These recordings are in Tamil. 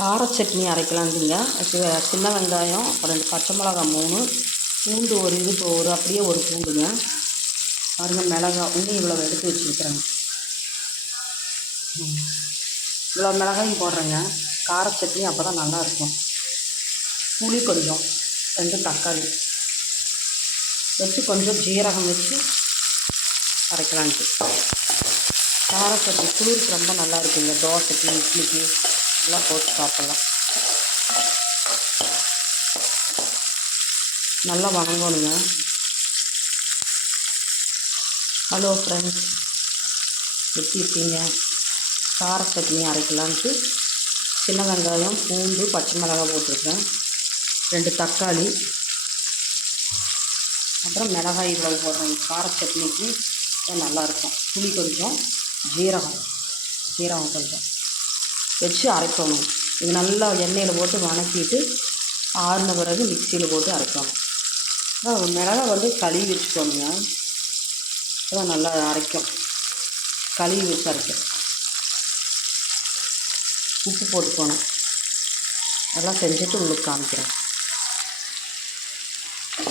கார சட்னி அரைக்கலான்ட்டுங்க. சின்ன வெங்காயம், அப்புறம் 2 பச்சை மிளகா 3, பூண்டு அப்படியே ஒரு பூண்டுங்க. பாருங்கள், மிளகா இன்னும் இவ்வளோ எடுத்து வச்சுருக்குறேங்க. இவ்வளோ மிளகாயும் போடுறேங்க. கார சட்னி அப்போ தான் நல்லாயிருக்கும். புளி கொஞ்சம், 2 தக்காளி வச்சு கொஞ்சம் ஜீரகம் வச்சு அரைக்கலான்ட்டு. கார சட்னி குளிருக்கு ரொம்ப நல்லா இருக்குங்க. தோசைக்கு, இட்லிக்கு எல்லாம் போட்டு சாப்பிட்லாம். நல்லா வணங்கணுங்க. ஹலோ ஃப்ரெண்ட்ஸ், எப்படி இருக்கீங்க? கார சட்னி அரைக்கலான்ட்டு சின்ன வெங்காயம், பூண்டு, பச்சை மிளகாய் போட்டிருக்கேன். 2 தக்காளி, அப்புறம் மிளகாய் இவ்வளோ போடுறேன். கார சட்னிக்கு நல்லாயிருக்கும். புளி கொஞ்சம், ஜீரகம் கொஞ்சம் வச்சு அரைக்கணும். இது நல்லா எண்ணெயில் போட்டு வணக்கிட்டு ஆறின பிறகு மிக்சியில் போட்டு அரைக்கணும். மிளகாய் கழுவி வச்சுக்கோங்க. அதான் நல்லா அரைக்கும். கழுவி வச்சு அரைக்கும். உப்பு போட்டுக்கணும். அதெல்லாம் செஞ்சுட்டு உங்களுக்கு காமிக்கிறேன்.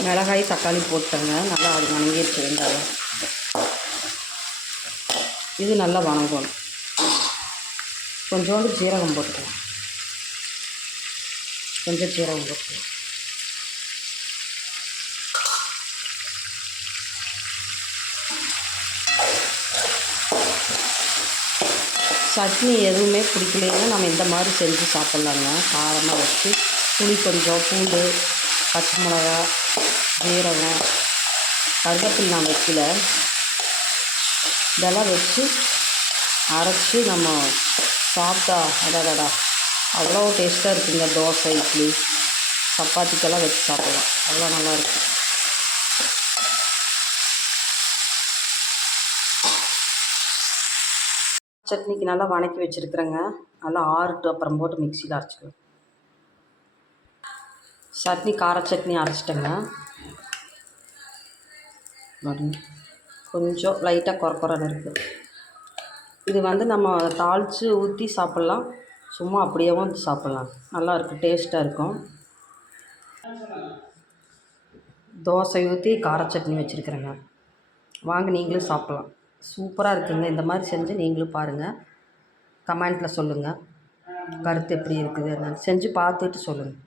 மிளகாய், தக்காளி போட்டேங்க. நல்லா அது வணங்கிடுச்சு வெங்காயம். இது நல்லா வணங்கணும். கொஞ்சோண்டு ஜீரகம் போட்டுக்கலாம். கொஞ்சம் ஜீரகம் போட்டுக்கலாம். சட்னி எதுவுமே பிடிக்கலைன்னா நம்ம இந்த மாதிரி செஞ்சு சாப்பிட்லாங்க. காரமாக வச்சு புளி கொஞ்சம், பூண்டு, பச்சை மிளகா, ஜீரகம், கருவேப்பிலை நான் வைக்கல. இதெல்லாம் வச்சு அரைச்சி நம்ம சாப்பிட்டா அடாடா அவ்வளோ டேஸ்ட்டாக இருக்குங்க. தோசை, இட்லி, சப்பாத்திக்கெல்லாம் வச்சு சாப்பிட்லாம். அவ்வளோ நல்லாயிருக்கும். சட்னிக்கு நல்லா வணக்கி வச்சுருக்குறேங்க. நல்லா ஆறுட்டு அப்புறம் போட்டு மிக்சியில் அரைச்சிக்கலாம். சட்னி, கார சட்னி அரைச்சிட்டேங்க. கொஞ்சம் லைட்டாக குறக்குறன்னு இருக்குது. இது நம்ம தாளித்து ஊற்றி சாப்பிட்லாம். சும்மா அப்படியேவும் சாப்பிட்லாம். நல்லாயிருக்கும், டேஸ்ட்டாக இருக்கும். தோசை ஊற்றி கார சட்னி வச்சுருக்குறேங்க. வாங்க நீங்களும் சாப்பிட்லாம். சூப்பராக இருக்குங்க. இந்த மாதிரி செஞ்சு நீங்களும் பாருங்கள். கமெண்ட்டில் சொல்லுங்கள் கருத்து எப்படி இருக்குது. செஞ்சு பார்த்துட்டு சொல்லுங்கள்.